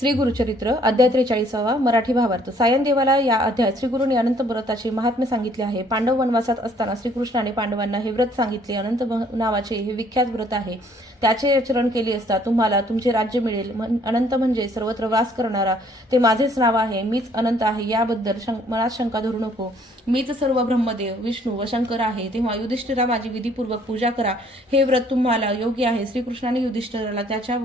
श्री गुरुचरित्र अध्याय 43 मराठी भावार्थ. सायन देवाला या अध्यायात श्री गुरुंनी अनंत व्रताचे महात्म्य सांगितले आहे. पांडव वनवासात असताना श्रीकृष्णाने पांडवांना हे व्रत सांगितले. अनंत नावाचे हे विख्यात व्रत आहे. त्याचे आचरण केले असता तुम्हाला तुमचे राज्य मिळेल. अनंत म्हणजे सर्वत्र वास करणारा. ते माझेच नाव आहे. मीच अनंत आहे. याबद्दल मनात शंका धरू नको. मीच सर्व ब्रह्मदेव विष्णू व शंकर आहे. तेव्हा युधिष्ठिरा माझी विधीपूर्वक पूजा करा. हे व्रत तुम्हाला योग्य आहे. श्रीकृष्णाने युधिष्ठिराला त्याच्या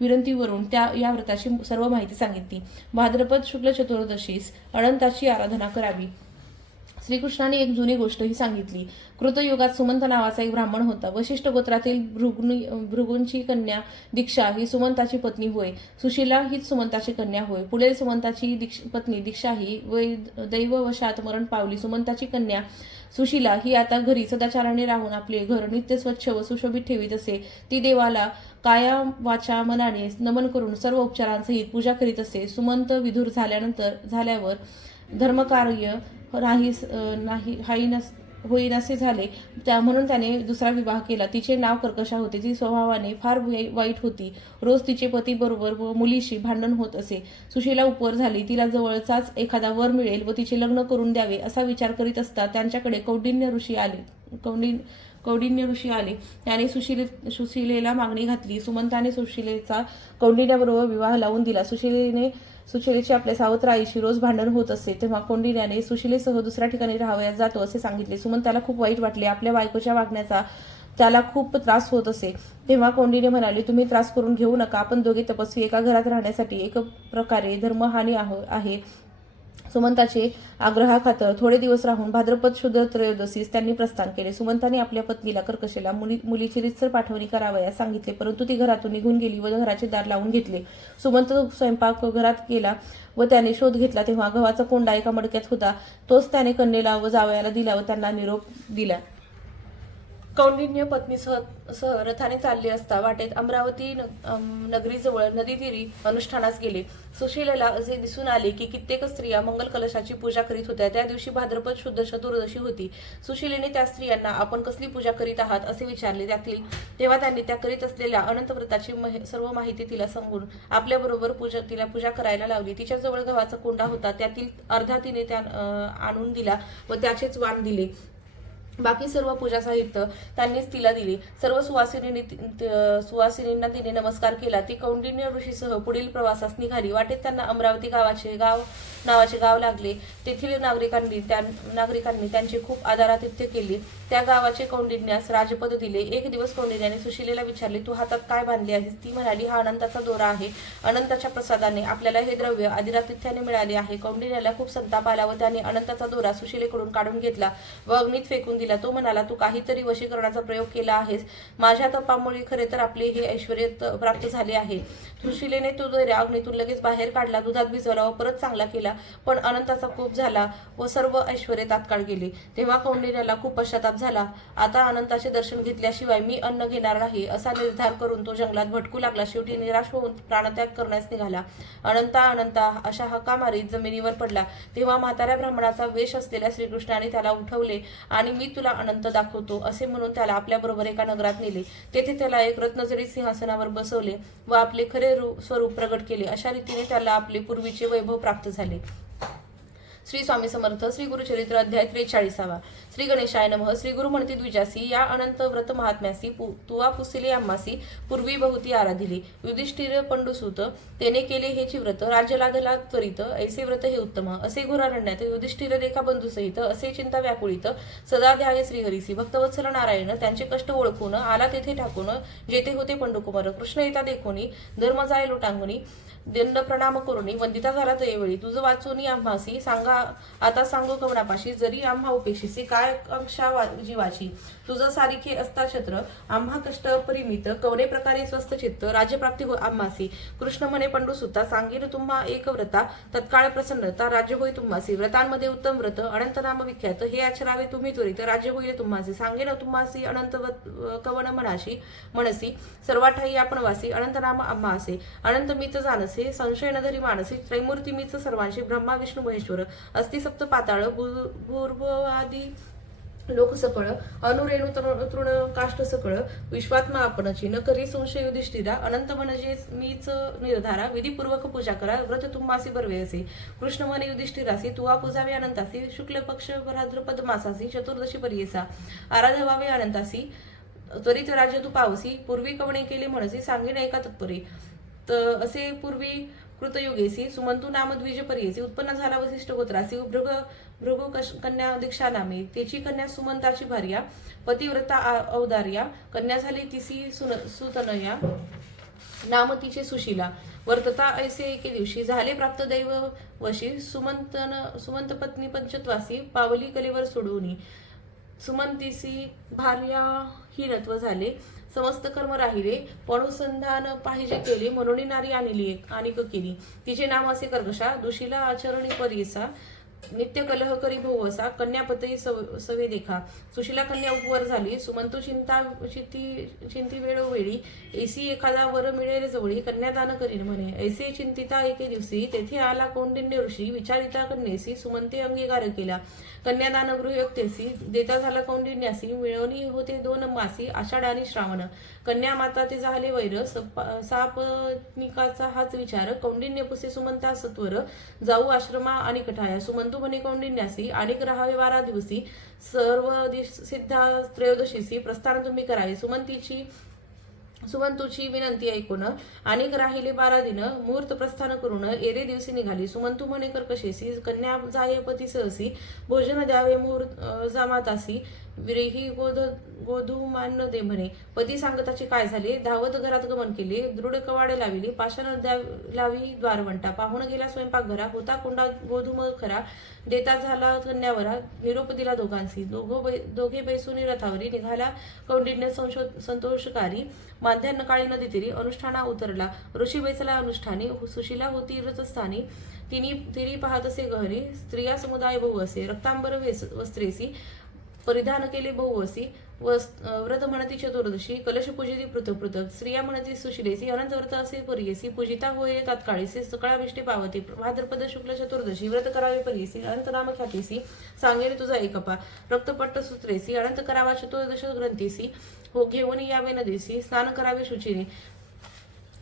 विनंतीवरून या व्रताची सर्व माहिती सांगितली. भाद्रपद शुक्ल चतुर्दशीस अनंताची आराधना करावी. श्रीकृष्णाने एक जुनी गोष्ट ही सांगितली. कृतयुगात सुमंत नावाचा एक ब्राह्मण होता. वशिष्ठ गोत्रातील भृगूंची कन्या दीक्षा ही सुमंताची पत्नी होय. सुशीला हीच सुमंताची कन्या होय. पुढे सुमंताची पत्नी दीक्षा ही दैववशात मरण पावली. सुमंताची कन्या सुशीला ही आता घरी सदाचाराने राहून आपले घर नित्य स्वच्छ व सुशोभित ठेवीत असे. ती देवाला काया वाचा मनाने नमन करून सर्व उपचारांसहित पूजा करीत असे. सुमंत विधुर झाल्यावर धर्मकार्य होईनासे झाले. म्हणून त्याने दुसरा विवाह केला. तिचे नाव कर्कशा होते. ती स्वभावाने फार वाईट होती. रोज तिचे पती बरोबर व मुलीशी भांडण होत असे. सुशीला उपवर झाली. तिला जवळचाच एखादा वर मिळेल व तिचे लग्न करून द्यावे असा विचार करीत असता त्यांच्याकडे कौंडिन्य ऋषी आले. त्याने सुशीलेला मागणी घातली. सुमंताने सुशीलेचा कौंडिन्याबरोबर विवाह लावून दिला. सुशीलेची आपल्या सावत्र आईशी रोज भांडण होत असे. तेव्हा कौंडिन्याने सुशीलेसह दुसऱ्या ठिकाणी राहावयास जातो असे सांगितले. सुमंताला खूप वाईट वाटले. आपल्या बायकोच्या वागण्याचा त्याला खूप त्रास होत असे. तेव्हा कौंडिन्य म्हणाले, तुम्ही त्रास करून घेऊ नका. आपण दोघे तपस्वी एका घरात राहण्यासाठी एक प्रकारे धर्महानी आहे. सुमंताचे आग्रहाखातर थोडे दिवस राहून भाद्रपद शुद्ध त्रयोदशीस त्यांनी प्रस्थान केले. सुमंताने आपल्या पत्नीला कर्कशेला मुलीची रितसर पाठवणी करावयास सांगितले. परंतु ती घरातून निघून गेली व घराचे दार लावून घेतले. सुमंत स्वयंपाक घरात केला व त्याने शोध घेतला. तेव्हा गव्हाचा कोंडा एका मडक्यात होता. तोच त्याने कन्येला व जावयाला दिला व त्यांना निरोप दिला. कौंडिन्य पत्नीसह रथाने चालले असता वाटेत अमरावती नगरीजवळ नदीतीरी अनुष्ठानास गेले. सुशीलेला असे दिसून आले की कित्येक स्त्रिया मंगल कलशाची पूजा करीत होत्या. त्या दिवशी भाद्रपद शुद्ध चतुर्दशी होती. सुशीलेने त्या स्त्रियांना आपण कसली पूजा करीत आहात असे विचारले. तेव्हा त्यांनी त्या करीत असलेल्या अनंत व्रताची सर्व माहिती तिला सांगून आपल्याबरोबर तिला पूजा करायला लावली. तिच्याजवळ गव्हाचा कोंडा होता. त्यातील अर्धा तिने आणून दिला व त्याचेच वाण दिले. बाकी सर्व पूजा साहित्य त्यांनीच तिला दिले. सर्व सुवासिनींना तिने नमस्कार केला. ती कौंडिन्य ऋषीसह पुढील प्रवासास निघाली. वाटेत त्यांना अमरावती नावाचे गाव लागले. तेथील नागरिकांनी त्यांचे खूप आदरातिथ्य केले. त्या गावाचे कौंडिन्यास राजपद दिले. एक दिवस कौंडिन्याने सुशीलेला विचारले, तू हातात काय बांधले आहेस? ती म्हणाली, हा अनंताचा दोरा आहे. अनंताच्या प्रसादाने आपल्याला हे द्रव्य आदरातिथ्याने मिळाले आहे. कौंडिन्याला खूप संताप आला व त्याने अनंताचा दोरा सुशीलेकडून काढून घेतला व अग्नीत फेकून दिला. तो म्हणाला, तू काहीतरी वशीकरणाचा प्रयोग केला आहेस. माझ्या तपामुळे खरे तर आपले हे ऐश्वर्य प्राप्त झाले आहे. सुशीलेने तो दोरा अग्नीतून लगेच बाहेर काढला, दुधात भिजवला व परत चांगला केला. पण अनंताचा कोप झाला व सर्व ऐश्वर्य तात्काळ गेले. तेव्हा कौंडिन्याला खूप पश्चाताप झाला. आता अनंताचे दर्शन घेतल्याशिवाय मी अन्न घेणार नाही असा निर्धार करून तो जंगलात भटकू लागला. शेवटी निराश होऊन प्राणत्याग करण्यास निघाला. अनंता अशा हाका मारीत जमिनीवर पडला. तेव्हा म्हाताऱ्या ब्राह्मणाचा वेश असलेल्या श्रीकृष्णाने त्याला उठवले आणि मी तुला अनंत दाखवतो असे म्हणून त्याला आपल्याबरोबर एका नगरात नेले. तेथे त्याला एक रत्नजडित सिंहासनावर बसवले व आपले खरे स्वरूप प्रगट केले. अशा रीतीने त्याला आपले पूर्वीचे वैभव प्राप्त झाले. श्री स्वामी समर्थ. श्री गुरुचरित्र अध्याय 43. श्री गणेशाय नमः. श्री गुरु म्हणती द्विजासी या अनंत व्रत महात्म्यासी तुवा पुसिले आम्हासी पूर्वी बहुती आराधिले. युधिष्ठिर पंडुसूत तेने केले हेची व्रत राज्य लादला त्वरित ऐसे व्रत हे उत्तम. असे घोरारण्यात युधिष्ठिर देखा बंधुसहित असे चिंता व्याकुळित सदा ध्याय श्रीहरीसी. भक्तवत्सल नारायण त्यांचे कष्ट ओळखून आला तेथे ठाकून जेथे होते पंडुकुमार. कृष्ण येता देखोनी धर्म जाय लोटांगणी दंड प्रणाम करुणी वंदिता झाला तयवेळी. तुझं वाचून आम्हासी आता सांगू कवनापाशी जरी आम्हा उपेक्षिसी काय अंक्षा जीवाची. तुझं सारिखे असता छत्र आम्हा कष्ट परिमित कवने प्रकारे स्वस्थ चित्त राज्यप्राप्ती हो आम्हासी. कृष्ण म्हणे पंडुसुता सांगेन तुम्हा एक व्रता तत्काळ प्रसन्नता राज्य होई तुम्हासी. व्रतांमध्ये उत्तम व्रत अनंत नाम विख्यात हे आचरावे तुम्ही त्वरित राज्य होईल तुम्हासी. सांगेन तुम्हासी अनंत कवन म्हणसी सर्वाठाई आपण वासी अनंत नाम आम्हा असे. अनंत मीच जाणसे संशय न धरी मानसी. त्रैमूर्ती मीच सर्वांशी ब्रह्मा विष्णू महेश्वर. अस्ति सप्त पाताळ भूर्भुवादी लोक सकळ अनुरेणु तृण काष्ट सकळ विश्वात्मा आपणची न करी संशय युधिष्ठिरा अनंत म्हणजे मीच निर्धारा विधीपूर्वक पूजा करा व्रत तुम्हासी बरवे असे कृष्ण म्हणे युधिष्ठिरासी तुवा पूजावे अनंतासी शुक्ल पक्ष भाद्रपद मासासी चतुर्दशी पर्येसा आराधवावे अनंतासी त्वरित राज्य तू पावसी पूर्वी कवणे केले म्हणसी सांगेन एका तत्परे तर असे पूर्वी कृतयुगेसी सुमंतू नाम द्विज पर्येसी उत्पन्न झाला वसिष्ठ गोत्रासी भृगु कन्या दीक्षा नामे त्याची कन्या सुमंताची भार्या पतिव्रता औदार्या कन्या झाली तिसी सुतनया नाम तिचे सुशीला वर्तता ऐसे एके दिवशी झाले प्राप्त दैव वशी सुमंत पत्नी पंचत्वासी पावली कलेवर सोडवणी सुमंतीसी भार्या हीनत्व झाले समस्त कर्म राहिले पणुसंधान पाहिजे केले म्हणून नारी आणली आणिक केली तिचे नाम असे कर्कशा दुशीला आचरणी परिसा नित्य कलह करी भोवसा कन्यापतई सवे देखा सुशीला कन्या उपवर झाली सुमंतू चिंती वेळोवेळी ऐसी एखादा वर मिळेल जवळी कन्यादान करीन म्हणे ऐसे चिंतिता एके दिवशी तेथे आला कौंडिन्य ऋषी विचारिता कन्येसी सुमंते अंगीकार केला कन्यादान गृहयुक्तेसी देता झाला कौंडिन्यासी मिळवणी होते 2 मासी आषाढ आणि श्रावण कन्या माता ते झाले वैर सापनिकाचा हाच विचार कौंडिन्य पुसे सुमंता सत्वर जाऊ आश्रमा आणि कठाया सुमंतू म्हणे कौंडिन्यासी आणिक राहावे 12 दिवशी सर्व सिद्धा त्रयोदशीसी प्रस्थान तुम्ही करावे सुमंतूची विनंती ऐकून अनेक राहिले 12 दिन मुहूर्त प्रस्थान करून एरे दिवशी निघाली सुमंतू म्हणे कर्कशेसी कन्या जाये पती सहसी भोजन द्यावे मुहूर्त जामातासी विरेही गोधू मान दे म्हणे पती सांगताचे काय झाले धावत घरात गमन केले दृढ कवाडे लाविली पाषाण लावी द्वारवंटा पाहून गेला स्वयंपाकघरा होता कोंडा गोधूम खरा देता झाला कन्यावरा निरोप दिला दोघांशी दोघे बैसून रथावरी निघाला कौंडिन्य संतोषकारी माध्यान्ह काळी नदी तीरी अनुष्ठाना उतरला ऋषी बैसला अनुष्ठानी सुशीला होती व्रतस्थानी तिनी पाहत असे गहरी स्त्रिया समुदाय बहु असे रक्तांबर वस्त्रेसी परिधान केले बहुवसी व्रत म्हणती चतुर्दशी कलश पूजिती पृथक पृथक स्त्रिया म्हणती सुशिलेसी अनंत व्रत असे पर्येसी पूजिता होय तात्काळीसी सकळाभिष्टे पावती भाद्रपद शुक्ल चतुर्दशी व्रत करावे पर्येसी अनंत नाम ख्यातीसी सांगेल तुझा एकपा रक्तपट्ट सूत्रेसी अनंत करावा चतुर्दश ग्रंथीसी हो घेऊन यावे नदीसी स्नान करावे शुचिने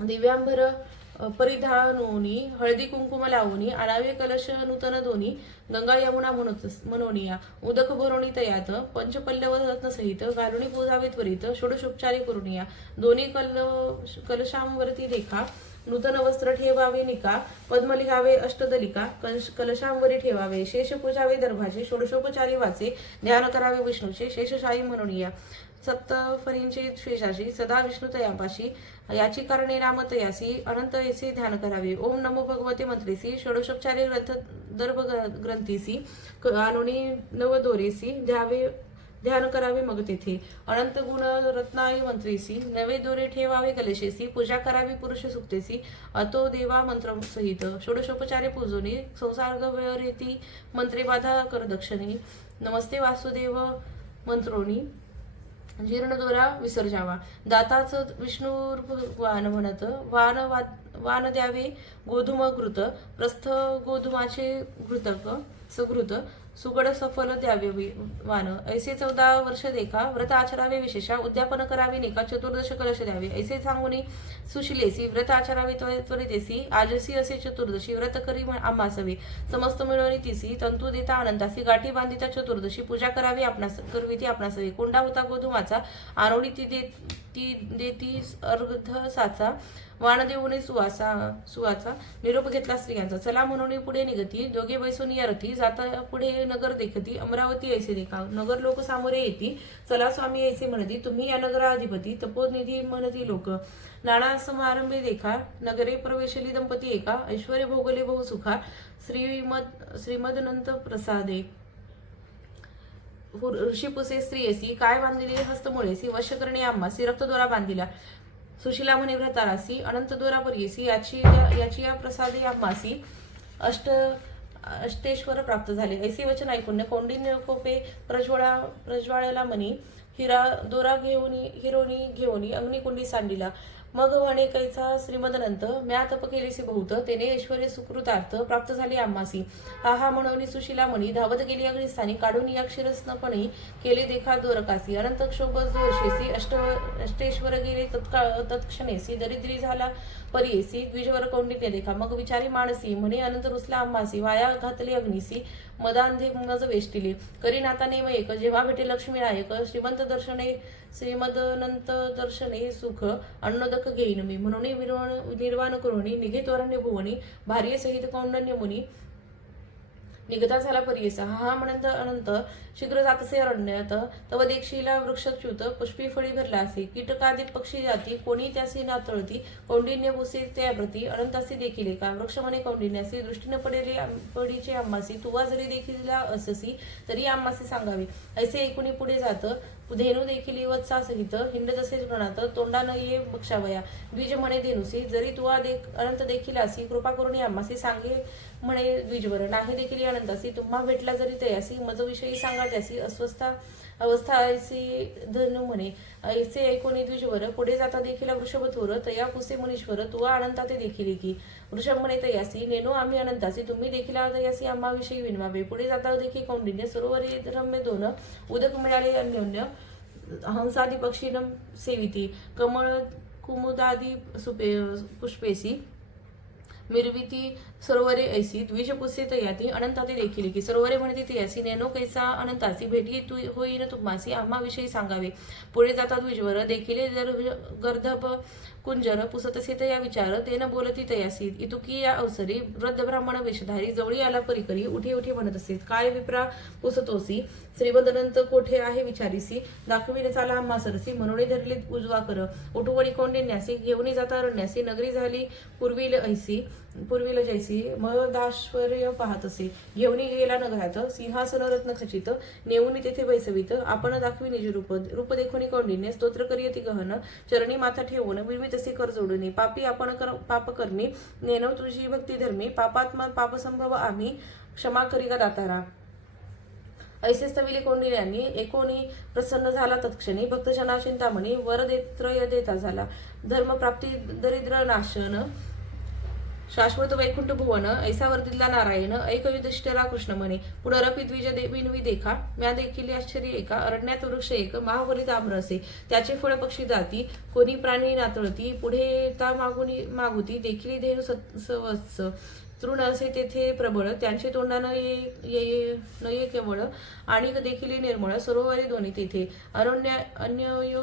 दिव्यांबर परिधानोनी हळदी कुंकुम लावणी आणावे कलश नूतन दोन्ही गंगा यमुना मनोनिया उदक भरोणी तयात पंचपल्लव रत्न सहित घालुणी पूजावे त्वरित षोडशोपचारी करुनिया दोन्ही कलशांवरती रेखा नूतन वस्त्र ठेवावे निका पद्म लिहावे अष्टदलिका कलशांवरी ठेवावे शेष पूजावे दर्भाचे षोडशोपचारी वाचे ध्यान करावे विष्णूचे शेषशाही म्हणूनिया सप्तफरींचे शेषाशी सदा विष्णू तयापाशी याची कारणे रामतयासी अनंत ऐसे ध्यान करावे ओम नमो भगवते मंत्रेसी षोडशोपचारी दर्भ ग्रंथीसी आणुनी नवदोरेसी ध्यान करावे मग तेथे अनंत गुण रत्नाई मंत्रेसी नवे दोरे ठेवावे कलशेसी पूजा करावी पुरुष सुक्तेसी अतो देवा मंत्र सहित षोडशोपचारे पूजोनी संसर्ग व्यरेती मंत्रे बाधा कर दक्षिणी नमस्ते वासुदेव मंत्रोनी जीर्ण दोरा विसर्जावा दाताच विष्णुर्वान म्हणत वान द्यावे गोधूम घृत प्रस्थ गोधुमाचे घृतक सघृत सुगड सफल द्यावे वान ऐसे 14 वर्ष देखा व्रत आचरावे विशेषा उद्यापन करावे निका चतुर्दश कलश द्यावे ऐसे सांगुनी सुशिलेसी व्रत आचरावे त्वरितेसी आजसी असे चतुर्दशी व्रत करी आम्हासवे समस्त मिळवणी तिसी तंतू देता आनंदासी गाठी बांधिता चतुर्दशी पूजा करावी आपणास करविती आपणासवे कोंडा होता गोधुमाचा आणोडी ती देती अर्ध साचा वाण देऊने सुवाचा निरोप घेतला स्त्रियांचा चला म्हणून पुढे निघती दोघे बैसून या रथी जाता पुढे नगर देखती अमरावती ऐसे देखा नगर लोक सामोरे येती चला स्वामी ऐसे म्हणती तुम्ही या नगराधिपती तपोनिधी म्हणती लोक नाना समारंभे देखा नगरे प्रवेशली दंपती एका ऐश्वर्य भोगले बहुसुखा श्रीमदनंत प्रसादे ऋषीपुसे स्त्रियेसी काय बांधिले हस्तमुळेसी वश करणे आम्हासी रक्तदोरा बांधिला सुशीला म्हणे व्रतारासी अनंत दोरा पर्येसी याची या प्रसादे आम्हासी अष्टेश्वर प्राप्त झाले ऐसे वचन ऐकून कौंडिन्य कोपे प्रज्वाळला म्हणी हिरा दोरा हिरोणी घेऊनी अग्निकुंडी सांडिला मग म्हणे कैसा श्रीमदनंत म्या तप केलीसी बहुत तेने ऐश्वर्य सुकृतार्थ प्राप्त झाली आम्हासी. हा हा म्हणून सुशिला म्हणी धावत गेली अग्निस्थानी काढून या क्षीरस्नपणी केले देखा दोरकासी. अनंत क्षोभ वर्षेसी अष्टेश्वर गेले तत्क्षणेसी दरिद्री झाला परियेसी द्विजवर कौंडिन्य देखा. मग विचारी मानसी म्हणे अनंत रुसला आम्हासी वाया घातले अग्निसी मदांधे मज वेष्टिले. करी नाता नेम एक जेव्हा भेटे लक्ष्मी नायक श्रीमदनंत दर्शने सुख अन्नदक घेईन मी. म्हणून निर्वाण करुणी निघे तोरण्य भुवनी भार्ये सहित कौंडन्य मुनी निगता झाला परियेसा. हा म्हणंत अनंत शीघ्र जातसे अरण्यात तव देखशिला वृक्षच्युत पुष्पी फळी भरला असे. कीटकादी पक्षी जाती कोणी त्यासी नातळती कौंडिन्य भुसे त्याप्रती अनंतासी देखील का. वृक्ष म्हणे कौंडिन्यासी दृष्टीने पडीचे आम्हासी तुवा जरी देखील अससी तरी आम्हासी सांगावे. ऐसे ऐकुनी पुढे जात धेनू देखील वत्सासहित हिंड जसे गणात तोंडा न ये बक्षावया. द्विज म्हणे धेनुसी जरी तुवा अनंत देखील असी कृपा करून आम्हासी सांगे म्हणे द्विजवर. नाही देखील अनंतासी तुम्हा भेटला जरी तयासी मज विषयी सांगा त्यासी अवस्था ऐसी धनु म्हणे. ऐसे ऐकोनी द्विजवर पुढे जाता देखील वृषभ थोर तया पुसे मुनीश्वर तुवा अनंता ते देखील की. वृषभ म्हणे तयासी नेनो आम्ही अनंतासी तुम्ही देखील तयासी आम्हा विषयी विनवावे. पुढे जाता देखील कौंडिन्य सरोवरी रम्य दोन उदक मिळाले अन्योन्य हंसादी पक्षीनम सेविती कमळ कुमुदादी पुष्पेसी मिरविती सरोवरे ऐसी द्विज पुसे तयाती अनंताती देखील की. सरोवरे म्हणते तयासी नेनो कैसा अनंतासी भेटी तू होईन तुम्हासी आम्हा विषयी सांगावे. पुढे जाता द्विजवर देखील गर्धप कुंजर पुसतसे तया विचार तेन बोलती तयासी. इतुकी या अवसरी वृद्ध ब्राह्मण वेशधारी जवळी आला परिकरी उठे उठे म्हणत असे. काय विप्रा पुसतोसी श्रीमदनंत कोठे आहे विचारीसी दाखविले चाला आम्हा सरसी. म्हणून धरली उजवा कर उठवणी कौंडिन्यासी घेऊन जाता अरण्यासी. नगरी झाली पूर्वील जैसी महदाश्वर्य पाहत असे. घेऊन गेला नगरात सिंहासन रत्न खचित नेऊन तेथे बैसवित आपण दाखवी निज रूप देखुनी कौंडिन्य स्तोत्र करियती गहन चरणी माथा ठेवून विळवीत असे कर जोडणी. पापी आपण पाप करणी नेनो तुझी भक्ती धर्मी पापात्मा पापसंभव आम्ही क्षमा करिका दातारा. ऐसे स्थविले कौंडिन्यांनी एकोणी प्रसन्न झाला तत्क्षणी भक्तजना चिंतामणी वर त्रय देता झाला. धर्मप्राप्ती दरिद्र नाशन शाश्वत वैकुंठ भुवन ऐसा वर्धिल्ला नारायण ऐक युधिष्ठिरा कृष्ण म्हणे. पुनरपि द्विज विनवी देखा म्या देखील आश्चर्य एका अरण्यात वृक्ष एक महाबली ताम्र असे. त्याचे फळ पक्षी जाती कोणी प्राणी नातळती पुढे ता मागुती देखील धेनु सवत्स तृण असे तेथे प्रबळ त्यांचे तोंडा न ये केवळ आणि देखील निर्मळ सरोवरे दोन्ही तेथे अन्य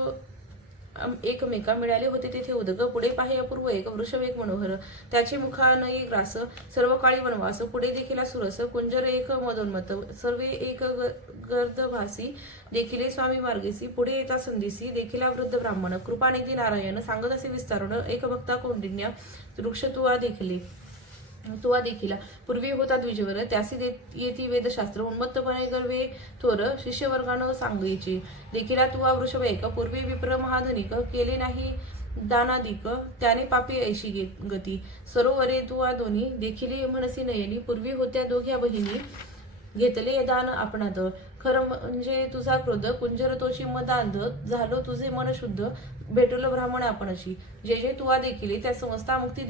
एकमेका मिळाले होते तेथे उदक. पुढे पाहे अपूर्व एक वृषभ एक मनोहर त्याचे मुखा न एक ग्रास सर्व काळी वनवास. पुढे देखील सुरस कुंजर एक मदोन्मत सर्वे एक गर्दभासी देखील स्वामी मार्गेसी. पुढे येता संदेशी देखील वृद्ध ब्राह्मण कृपानिधी नारायण सांगत असे विस्तारण एक भक्ता कौंडिन्य वृक्ष तुवा देखील पूर्वी होता द्विजवर त्यासी येती वेदशास्त्र उन्मत्तपणे गर्वे थोर शिष्यवर्गानं सांगायची. देखील तुवा वृषभ एक पूर्वी विप्र महाधनिक केले नाही दानादिक त्याने पापी ऐशी गती. सरोवरे तुवा दोन्ही देखील मनसी नयनी पूर्वी होत्या दोघ्या बहिणी घेतले दान आपणात. खरं म्हणजे तुझा क्रोध कुंजर तोची मदांध झालो तुझे मन शुद्ध भेटलो ब्राह्मण आपणशी. जे जे तुवा देखील त्या समस्ता मुक्ती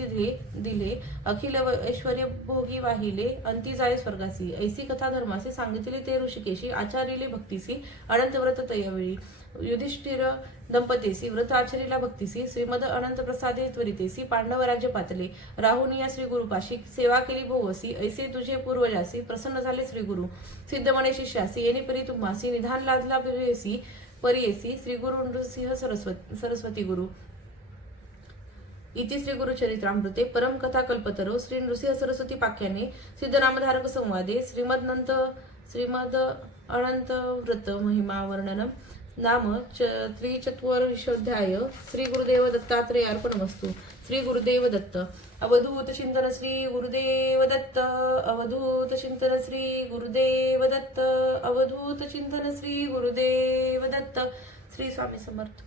दिले अखिल ऐश्वर्य भोगी वाहिले अंती जाय स्वर्गासी. ऐसी कथा धर्मासे सांगितले ते ऋषिकेशी आचार्यले भक्तीसी अनंत व्रत तयावेळी. युधिष्ठिर दंपतीसी व्रत आचरीला भक्तीसी श्रीमद अनंत प्रसादे त्वरितेसी. पांडव राज्य पातले राहुनी या श्री गुरुपाशी सेवा केली भोवसी. ऐसे तुझे पूर्वजासी प्रसन्न झाले श्री गुरु सिद्ध म्हणे शिष्यासी येणे परी तुम्हासी निधान लादला परियेसी श्री गुरु नृसिंह सरस्वती गुरु. इति श्री गुरुचरित्रामृते परम कथा कल्पतरो श्री नृसिंह सरस्वती पाख्याने सिद्धनामधारक संवादे श्रीमद अनंत व्रत महिमा वर्णनम नाम त्रिचत्वारिंशोऽध्याय. श्री गुरुदेव दत्तात्रेय अर्पणमस्तु. श्री गुरुदेव दत्त. अवधूत चिंतन श्री गुरुदेव दत्त. अवधूत चिंतन श्री गुरुदेव दत्त. अवधूत चिंतन श्री गुरुदेव दत्त. श्री स्वामी समर्थ.